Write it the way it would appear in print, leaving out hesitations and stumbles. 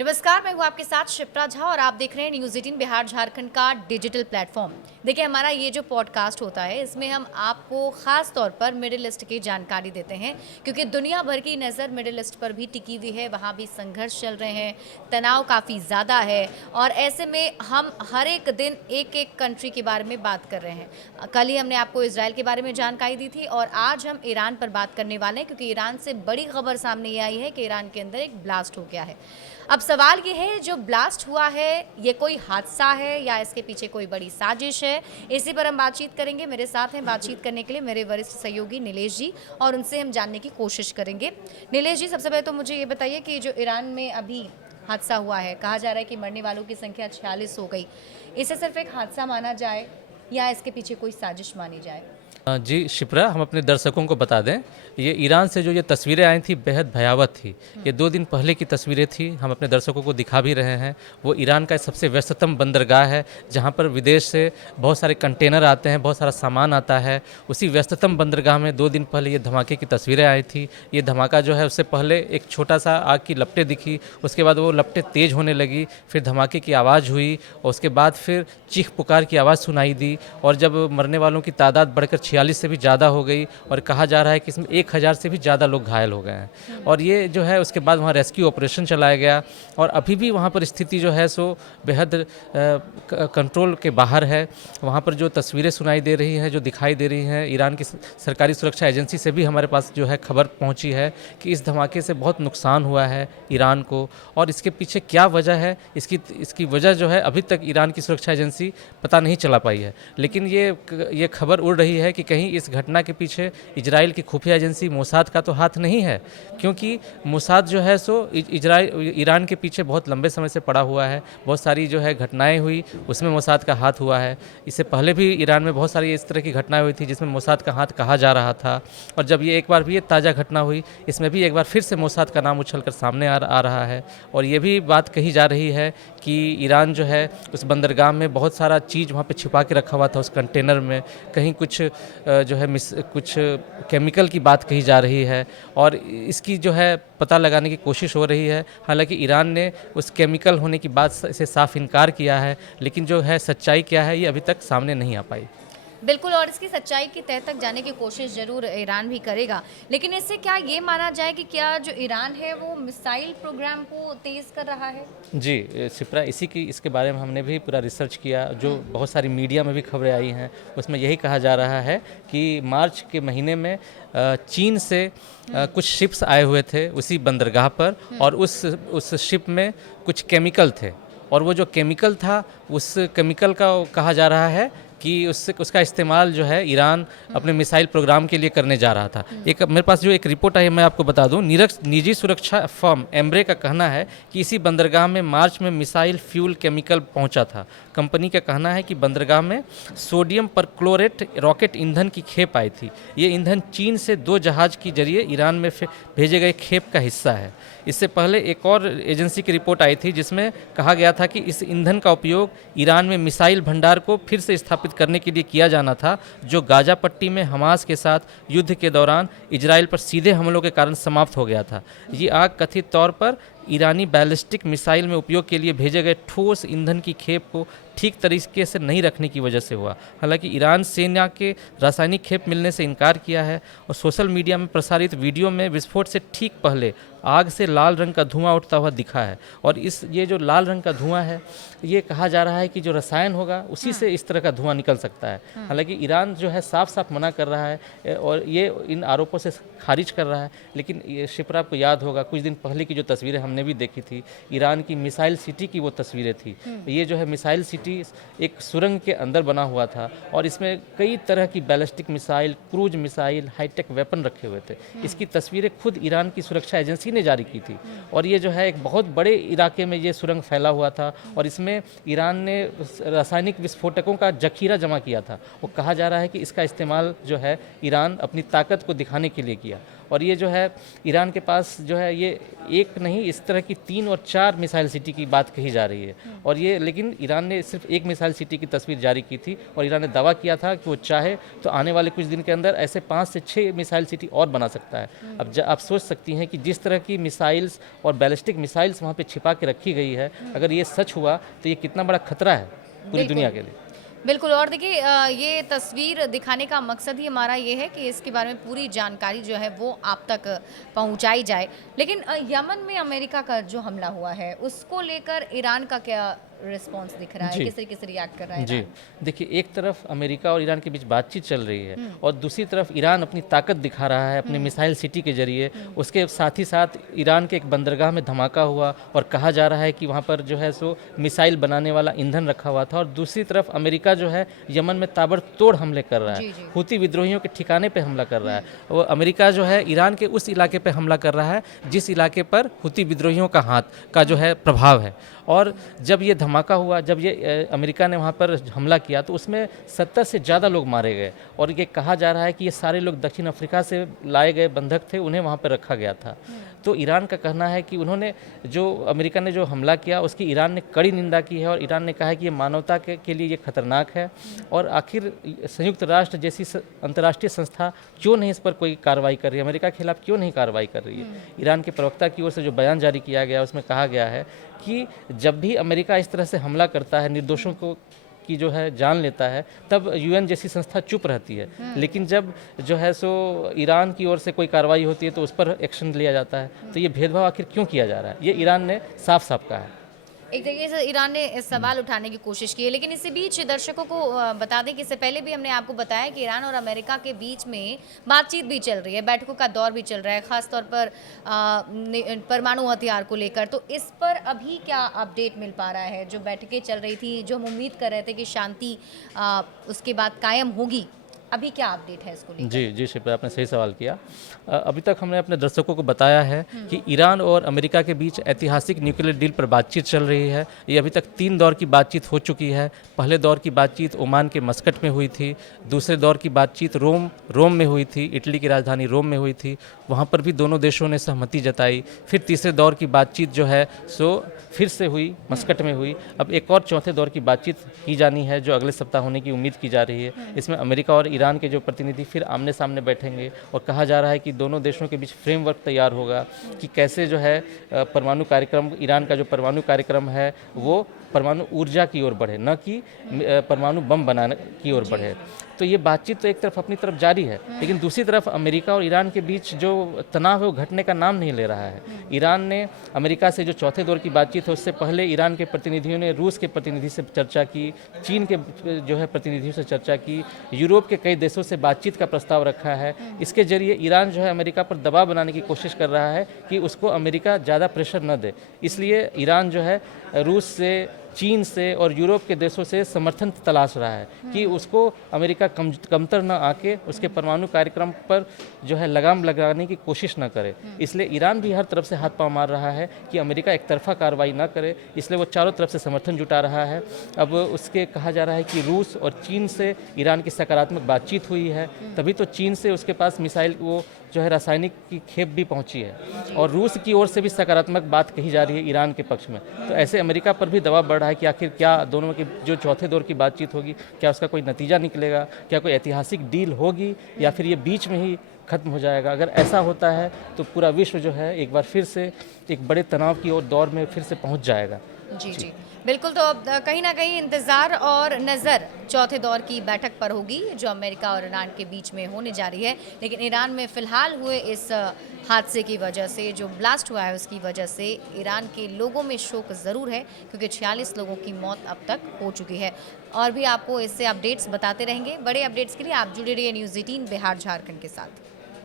नमस्कार, मैं हूँ आपके साथ शिप्रा झा और आप देख रहे हैं न्यूज़ 18 बिहार झारखंड का डिजिटल प्लेटफॉर्म। देखिए, हमारा ये जो पॉडकास्ट होता है इसमें हम आपको ख़ास तौर पर मिडिल ईस्ट की जानकारी देते हैं, क्योंकि दुनिया भर की नज़र मिडिल ईस्ट पर भी टिकी हुई है। वहाँ भी संघर्ष चल रहे हैं, तनाव काफ़ी ज़्यादा है और ऐसे में हम हर एक दिन एक एक कंट्री के बारे में बात कर रहे हैं। कल ही हमने आपको इसराइल के बारे में जानकारी दी थी और आज हम ईरान पर बात करने वाले हैं, क्योंकि ईरान से बड़ी खबर सामने ये आई है कि ईरान के अंदर एक ब्लास्ट हो गया है। अब सवाल ये है, जो ब्लास्ट हुआ है ये कोई हादसा है या इसके पीछे कोई बड़ी साजिश है? इसी पर हम बातचीत करेंगे। मेरे साथ हैं बातचीत करने के लिए मेरे वरिष्ठ सहयोगी नीलेश जी, और उनसे हम जानने की कोशिश करेंगे। नीलेश जी, सबसे पहले तो मुझे ये बताइए कि जो ईरान में अभी हादसा हुआ है, कहा जा रहा है कि मरने वालों की संख्या 46 हो गई, इसे सिर्फ एक हादसा माना जाए या इसके पीछे कोई साजिश मानी जाए? जी शिप्रा, हम अपने दर्शकों को बता दें, ये ईरान से जो ये तस्वीरें आई थी बेहद भयावह थी। ये 2 दिन पहले की तस्वीरें थी, हम अपने दर्शकों को दिखा भी रहे हैं। वो ईरान का सबसे व्यस्ततम बंदरगाह है, जहाँ पर विदेश से बहुत सारे कंटेनर आते हैं, बहुत सारा सामान आता है। उसी व्यस्ततम बंदरगाह में 2 दिन पहले ये धमाके की तस्वीरें आई थी। ये धमाका जो है, उससे पहले एक छोटा सा आग की लपटें दिखी, उसके बाद वो लपटें तेज़ होने लगी, फिर धमाके की आवाज़ हुई और उसके बाद फिर चीख पुकार की आवाज़ सुनाई दी। और जब मरने वालों की तादाद बढ़कर 46 से भी ज़्यादा हो गई और कहा जा रहा है कि इसमें 1000 से भी ज़्यादा लोग घायल हो गए हैं। और ये जो है, उसके बाद वहाँ रेस्क्यू ऑपरेशन चलाया गया और अभी भी वहाँ पर स्थिति जो है सो बेहद कंट्रोल के बाहर है। वहाँ पर जो तस्वीरें सुनाई दे रही हैं, जो दिखाई दे रही हैं, ईरान की सरकारी सुरक्षा एजेंसी से भी हमारे पास जो है खबर पहुँची है कि इस धमाके से बहुत नुकसान हुआ है ईरान को। और इसके पीछे क्या वजह है, इसकी वजह जो है अभी तक ईरान की सुरक्षा एजेंसी पता नहीं चला पाई है। लेकिन ये खबर उड़ रही है कि कहीं इस घटना के पीछे इजराइल की खुफिया एजेंसी मोसाद का तो हाथ नहीं है, क्योंकि मोसाद जो है सो ईरान के पीछे बहुत लंबे समय से पड़ा हुआ है। बहुत सारी जो है घटनाएं हुई, उसमें मोसाद का हाथ हुआ है। इससे पहले भी ईरान में बहुत सारी इस तरह की घटनाएं हुई थी जिसमें मोसाद का हाथ कहा जा रहा था। और जब ये एक बार भी ये ताज़ा घटना हुई, इसमें भी एक बार फिर से मोसाद का नाम उछल कर सामने आ रहा है। और ये भी बात कही जा रही है कि ईरान जो है उस बंदरगाह में बहुत सारा चीज़ वहाँ पे छिपा के रखा हुआ था, उस कंटेनर में कहीं कुछ जो है कुछ केमिकल की बात कही जा रही है और इसकी जो है पता लगाने की कोशिश हो रही है। हालांकि ईरान ने उस केमिकल होने की बात से साफ इनकार किया है, लेकिन जो है सच्चाई क्या है ये अभी तक सामने नहीं आ पाई। बिल्कुल, और इसकी सच्चाई की तह तक जाने की कोशिश ज़रूर ईरान भी करेगा। लेकिन इससे क्या ये माना जाए कि क्या जो ईरान है वो मिसाइल प्रोग्राम को तेज़ कर रहा है? जी सिप्रा, इसके बारे में हमने भी पूरा रिसर्च किया। जो बहुत सारी मीडिया में भी खबरें आई हैं, उसमें यही कहा जा रहा है कि मार्च के महीने में चीन से कुछ शिप्स आए हुए थे उसी बंदरगाह पर और उस शिप में कुछ केमिकल थे। और वो जो केमिकल था, उस केमिकल का कहा जा रहा है कि उसका इस्तेमाल जो है ईरान अपने मिसाइल प्रोग्राम के लिए करने जा रहा था। एक मेरे पास जो एक रिपोर्ट आई है, मैं आपको बता दूं। निजी सुरक्षा फर्म एम्ब्रे का कहना है कि इसी बंदरगाह में मार्च में मिसाइल फ्यूल केमिकल पहुंचा था। कंपनी का कहना है कि बंदरगाह में सोडियम परक्लोरेट रॉकेट ईंधन की खेप आई थी। ये ईंधन चीन से 2 जहाज के जरिए ईरान में भेजे गए खेप का हिस्सा है। इससे पहले एक और एजेंसी की रिपोर्ट आई थी जिसमें कहा गया था कि इस ईंधन का उपयोग ईरान में मिसाइल भंडार को फिर से स्थापित करने के लिए किया जाना था, जो गाजा पट्टी में हमास के साथ युद्ध के दौरान इजराइल पर सीधे हमलों के कारण समाप्त हो गया था। ये आग कथित तौर पर ईरानी बैलिस्टिक मिसाइल में उपयोग के लिए भेजे गए ठोस ईंधन की खेप को ठीक तरीके से नहीं रखने की वजह से हुआ। हालांकि ईरान सेना के रासायनिक खेप मिलने से इनकार किया है और सोशल मीडिया में प्रसारित वीडियो में विस्फोट से ठीक पहले आग से लाल रंग का धुआं उठता हुआ दिखा है। और ये जो लाल रंग का धुआं है, ये कहा जा रहा है कि जो रसायन होगा उसी से इस तरह का धुआं निकल सकता है। हालांकि ईरान जो है साफ साफ मना कर रहा है और ये इन आरोपों से खारिज कर रहा है। लेकिन ये शिप्रा, आपको याद होगा कुछ दिन पहले की जो तस्वीरें हमने भी देखी थी, ईरान की मिसाइल सिटी की वो तस्वीरें थी। ये जो है मिसाइल सिटी एक सुरंग के अंदर बना हुआ था और इसमें कई तरह की ballistic missile, cruise missile, high tech weapon रखे हुए थे। इसकी तस्वीरें खुद ईरान की सुरक्षा एजेंसी ने जारी की थी। और ये जो है एक बहुत बड़े इलाके में ये सुरंग फैला हुआ था और इसमें ईरान ने रासायनिक विस्फोटकों का जखीरा जमा किया था। वो कहा जा रहा है कि इसका इस्तेमाल जो है ईरान अपनी ताकत को दिखाने के लिए किया। और ये जो है ईरान के पास जो है ये एक नहीं, इस तरह की 3 और 4 मिसाइल सिटी की बात कही जा रही है। और ये लेकिन ईरान ने सिर्फ एक मिसाइल सिटी की तस्वीर जारी की थी और ईरान ने दावा किया था कि वो चाहे तो आने वाले कुछ दिन के अंदर ऐसे 5 से 6 मिसाइल सिटी और बना सकता है। अब आप सोच सकती हैं कि जिस तरह की मिसाइल्स और बैलिस्टिक मिसाइल्स वहाँ पे छिपा के रखी गई है, अगर ये सच हुआ तो ये कितना बड़ा खतरा है पूरी दुनिया के लिए। बिल्कुल। और देखिए ये तस्वीर दिखाने का मकसद ही हमारा ये है कि इसके बारे में पूरी जानकारी जो है वो आप तक पहुंचाई जाए। लेकिन यमन में अमेरिका का जो हमला हुआ है उसको लेकर ईरान का क्या रिस्पांस दिख रहा है, जी। किस तरीके से रिएक्ट कर रहा है जी, ईरान? देखिए एक तरफ अमेरिका और ईरान के बीच बातचीत चल रही है और दूसरी तरफ ईरान अपनी ताकत दिखा रहा है अपने मिसाइल सिटी के जरिए। उसके साथ ही साथ ईरान के एक बंदरगाह में धमाका हुआ और कहा जा रहा है कि वहाँ पर जो है सो मिसाइल बनाने वाला ईंधन रखा हुआ था। और दूसरी तरफ अमेरिका जो है यमन में ताबड़तोड़ हमले कर रहा जी, है, जी। हुती विद्रोहियों के ठिकाने पे हमला कर रहा है। वो अमेरिका जो है ईरान के उस इलाके पे हमला कर रहा है जिस इलाके पर हुती विद्रोहियों का हाथ का जो है प्रभाव है। और जब ये धमाका हुआ, जब ये अमेरिका ने वहाँ पर हमला किया तो उसमें 70 से ज़्यादा लोग मारे गए और ये कहा जा रहा है कि ये सारे लोग दक्षिण अफ्रीका से लाए गए बंधक थे, उन्हें वहाँ पर रखा गया था। तो ईरान का कहना है कि उन्होंने जो अमेरिका ने जो हमला किया उसकी ईरान ने कड़ी निंदा की है और ईरान ने कहा है कि ये मानवता के लिए ये खतरनाक है। और आखिर संयुक्त राष्ट्र जैसी अंतर्राष्ट्रीय संस्था क्यों नहीं इस पर कोई कार्रवाई कर रही है, अमेरिका के खिलाफ क्यों नहीं कार्रवाई कर रही है? ईरान के प्रवक्ता की ओर से जो बयान जारी किया गया उसमें कहा गया है कि जब भी अमेरिका इस तरह से हमला करता है, निर्दोषों को की जो है जान लेता है, तब यूएन जैसी संस्था चुप रहती है। लेकिन जब जो है सो ईरान की ओर से कोई कार्रवाई होती है तो उस पर एक्शन लिया जाता है। तो ये भेदभाव आखिर क्यों किया जा रहा है, ये ईरान ने साफ साफ कहा है। एक तरीके से ईरान ने इस सवाल उठाने की कोशिश की है। लेकिन इसी बीच दर्शकों को बता दें कि इससे पहले भी हमने आपको बताया कि ईरान और अमेरिका के बीच में बातचीत भी चल रही है, बैठकों का दौर भी चल रहा है, खासतौर पर परमाणु हथियार को लेकर। तो इस पर अभी क्या अपडेट मिल पा रहा है? जो बैठकें चल रही थी, जो हम उम्मीद कर रहे थे कि शांति उसके बाद कायम होगी, अभी क्या अपडेट है इसको लेकर? जी शिप्रा, आपने सही सवाल किया। अभी तक हमने अपने दर्शकों को बताया है कि ईरान और अमेरिका के बीच ऐतिहासिक न्यूक्लियर डील पर बातचीत चल रही है। ये अभी तक 3 दौर की बातचीत हो चुकी है। पहले दौर की बातचीत ओमान के मस्कट में हुई थी, दूसरे दौर की बातचीत रोम में हुई थी, इटली की राजधानी रोम में हुई थी, वहाँ पर भी दोनों देशों ने सहमति जताई। फिर तीसरे दौर की बातचीत जो है सो फिर से हुई, मस्कट में हुई। अब एक और चौथे दौर की बातचीत की जानी है जो अगले सप्ताह होने की उम्मीद की जा रही है। इसमें अमेरिका और ईरान के जो प्रतिनिधि फिर आमने सामने बैठेंगे और कहा जा रहा है कि दोनों देशों के बीच फ्रेमवर्क तैयार होगा कि कैसे जो है परमाणु कार्यक्रम, ईरान का जो परमाणु कार्यक्रम है वो परमाणु ऊर्जा की ओर बढ़े, न कि परमाणु बम बनाने की ओर बढ़े। तो ये बातचीत तो एक तरफ अपनी तरफ जारी है, लेकिन दूसरी तरफ अमेरिका और ईरान के बीच जो तनाव है वो घटने का नाम नहीं ले रहा है। ईरान ने अमेरिका से जो चौथे दौर की बातचीत है उससे पहले ईरान के प्रतिनिधियों ने रूस के प्रतिनिधि से चर्चा की, चीन के जो है प्रतिनिधियों से चर्चा की, यूरोप के कई देशों से बातचीत का प्रस्ताव रखा है। इसके जरिए ईरान जो है अमेरिका पर दबाव बनाने की कोशिश कर रहा है कि उसको अमेरिका ज़्यादा प्रेशर न दे। इसलिए ईरान जो है रूस से, चीन से और यूरोप के देशों से समर्थन तलाश रहा है कि उसको अमेरिका कमतर न आके उसके परमाणु कार्यक्रम पर जो है लगाम लगाने की कोशिश न करे। इसलिए ईरान भी हर तरफ से हाथ पांव मार रहा है कि अमेरिका एक तरफा कार्रवाई न करे, इसलिए वो चारों तरफ से समर्थन जुटा रहा है। अब उसके कहा जा रहा है कि रूस और चीन से ईरान की सकारात्मक बातचीत हुई है, तभी तो चीन से उसके पास मिसाइल वो जो है रासायनिक की खेप भी पहुंची है और रूस की ओर से भी सकारात्मक बात कही जा रही है ईरान के पक्ष में। तो ऐसे अमेरिका पर भी दबाव बढ़ रहा है कि आखिर क्या दोनों की जो चौथे दौर की बातचीत होगी, क्या उसका कोई नतीजा निकलेगा, क्या कोई ऐतिहासिक डील होगी या फिर ये बीच में ही खत्म हो जाएगा। अगर ऐसा होता है तो पूरा विश्व जो है एक बार फिर से एक बड़े तनाव की ओर दौर में फिर से पहुंच जाएगा। जी बिल्कुल। तो अब कहीं ना कहीं इंतज़ार और नज़र चौथे दौर की बैठक पर होगी जो अमेरिका और ईरान के बीच में होने जा रही है। लेकिन ईरान में फ़िलहाल हुए इस हादसे की वजह से, जो ब्लास्ट हुआ है उसकी वजह से ईरान के लोगों में शोक ज़रूर है, क्योंकि 46 लोगों की मौत अब तक हो चुकी है। और भी आपको इससे अपडेट्स बताते रहेंगे। बड़े अपडेट्स के लिए आप जुड़े रहिए न्यूज़ 18 बिहार झारखंड के साथ।